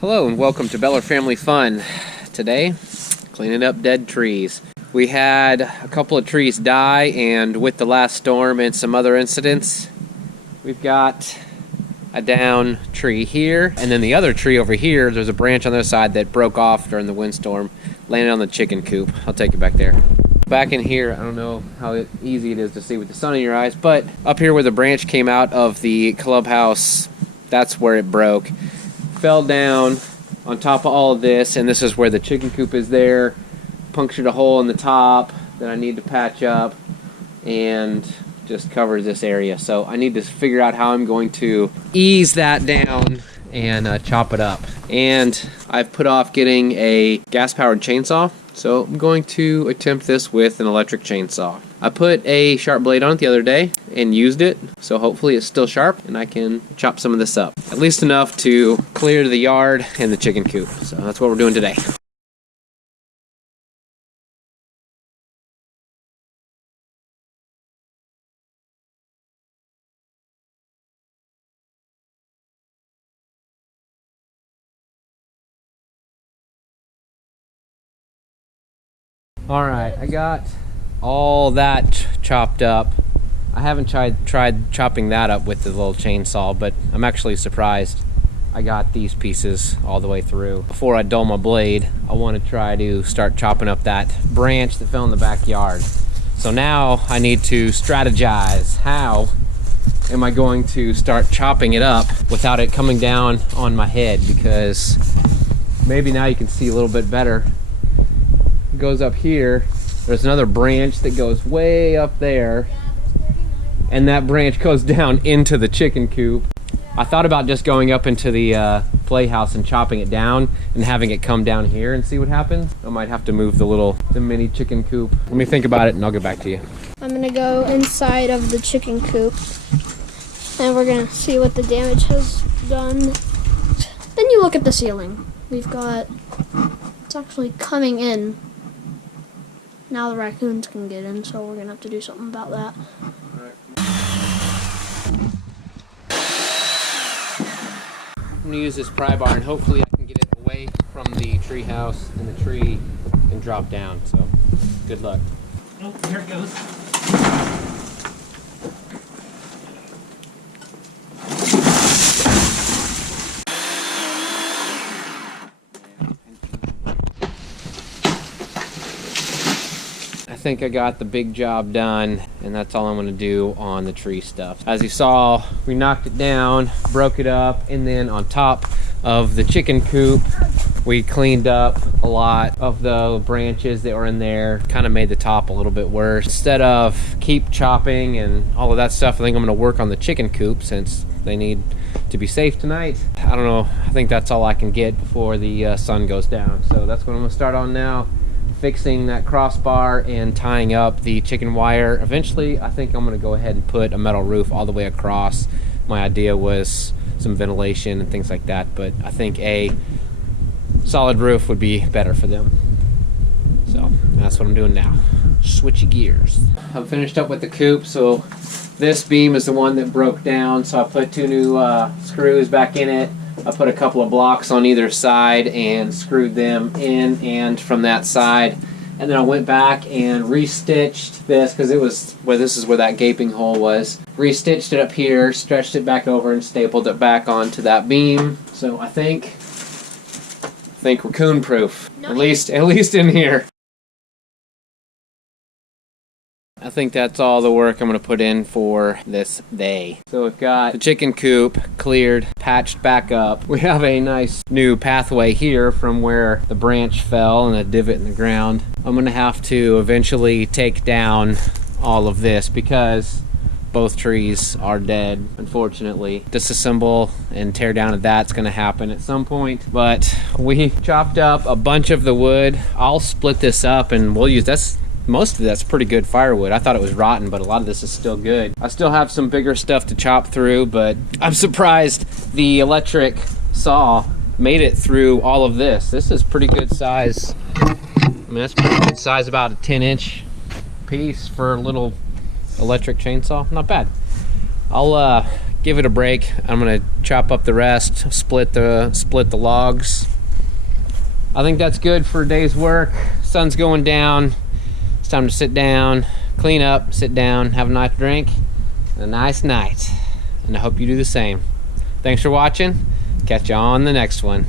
Hello and welcome to Beller Family Fun. Today, cleaning up dead trees. We had a couple of trees die, and with the last storm and some other incidents, we've got a down tree here, and then the other tree over here, there's a branch on the other side that broke off during the windstorm, landed on the chicken coop. I'll take you back there. Back in here, I don't know how easy it is to see with the sun in your eyes, but up here where the branch came out of the clubhouse, that's where it broke. Fell down on top of all of this, and this is where the chicken coop is there. Punctured a hole in the top that I need to patch up and just covers this area. So I need to figure out how I'm going to ease that down and chop it up. And I've put off getting a gas-powered chainsaw, so I'm going to attempt this with an electric chainsaw. I put a sharp blade on it the other day and used it, so hopefully it's still sharp and I can chop some of this up. At least enough to clear the yard and the chicken coop. So that's what we're doing today. Alright, I got all that chopped up. I haven't tried chopping that up with the little chainsaw, but I'm actually surprised I got these pieces all the way through. Before I dull my blade, I want to try to start chopping up that branch that fell in the backyard. So now I need to strategize. How am I going to start chopping it up without it coming down on my head? Because maybe now you can see a little bit better. It goes up here. There's another branch that goes way up there, and that branch goes down into the chicken coop. I thought about just going up into the playhouse and chopping it down and having it come down here and see what happens. I might have to move the mini chicken coop. Let me think about it and I'll get back to you. I'm gonna go inside of the chicken coop and we're gonna see what the damage has done. Then you look at the ceiling. It's actually coming in. Now the raccoons can get in, so we're gonna have to do something about that. I'm gonna use this pry bar and hopefully I can get it away from the tree house and the tree and drop down. So good luck. Oh, here it goes. I think I got the big job done, and that's all I'm going to do on the tree stuff. As you saw, we knocked it down, broke it up, and then on top of the chicken coop, we cleaned up a lot of the branches that were in there, kind of made the top a little bit worse. Instead of keep chopping and all of that stuff, I think I'm going to work on the chicken coop since they need to be safe tonight. I don't know, I think that's all I can get before the sun goes down. So that's what I'm going to start on now. Fixing that crossbar and tying up the chicken wire. Eventually, I think I'm going to go ahead and put a metal roof all the way across. My idea was some ventilation and things like that, but I think a solid roof would be better for them. So that's what I'm doing now. Switchy gears. I'm finished up with the coop, so this beam is the one that broke down, so I put two new screws back in it. I put a couple of blocks on either side and screwed them in and from that side. And then I went back and restitched this because this is where that gaping hole was. Restitched it up here, stretched it back over and stapled it back onto that beam. So I think raccoon proof. At least in here. I think that's all the work I'm going to put in for this day. So we've got the chicken coop cleared, patched back up. We have a nice new pathway here from where the branch fell and a divot in the ground. I'm going to have to eventually take down all of this because both trees are dead, unfortunately. Disassemble and tear down of that's going to happen at some point. But we chopped up a bunch of the wood. I'll split this up and we'll use most of that's pretty good firewood. I thought it was rotten, but a lot of this is still good. I still have some bigger stuff to chop through, but I'm surprised the electric saw made it through all of this. This is pretty good size. I mean, that's pretty good size, about a 10-inch piece for a little electric chainsaw. Not bad. I'll give it a break. I'm gonna chop up the rest, split the logs. I think that's good for a day's work. Sun's going down. It's time to sit down, clean up, sit down, have a nice drink, and a nice night. And I hope you do the same. Thanks for watching. Catch you on the next one.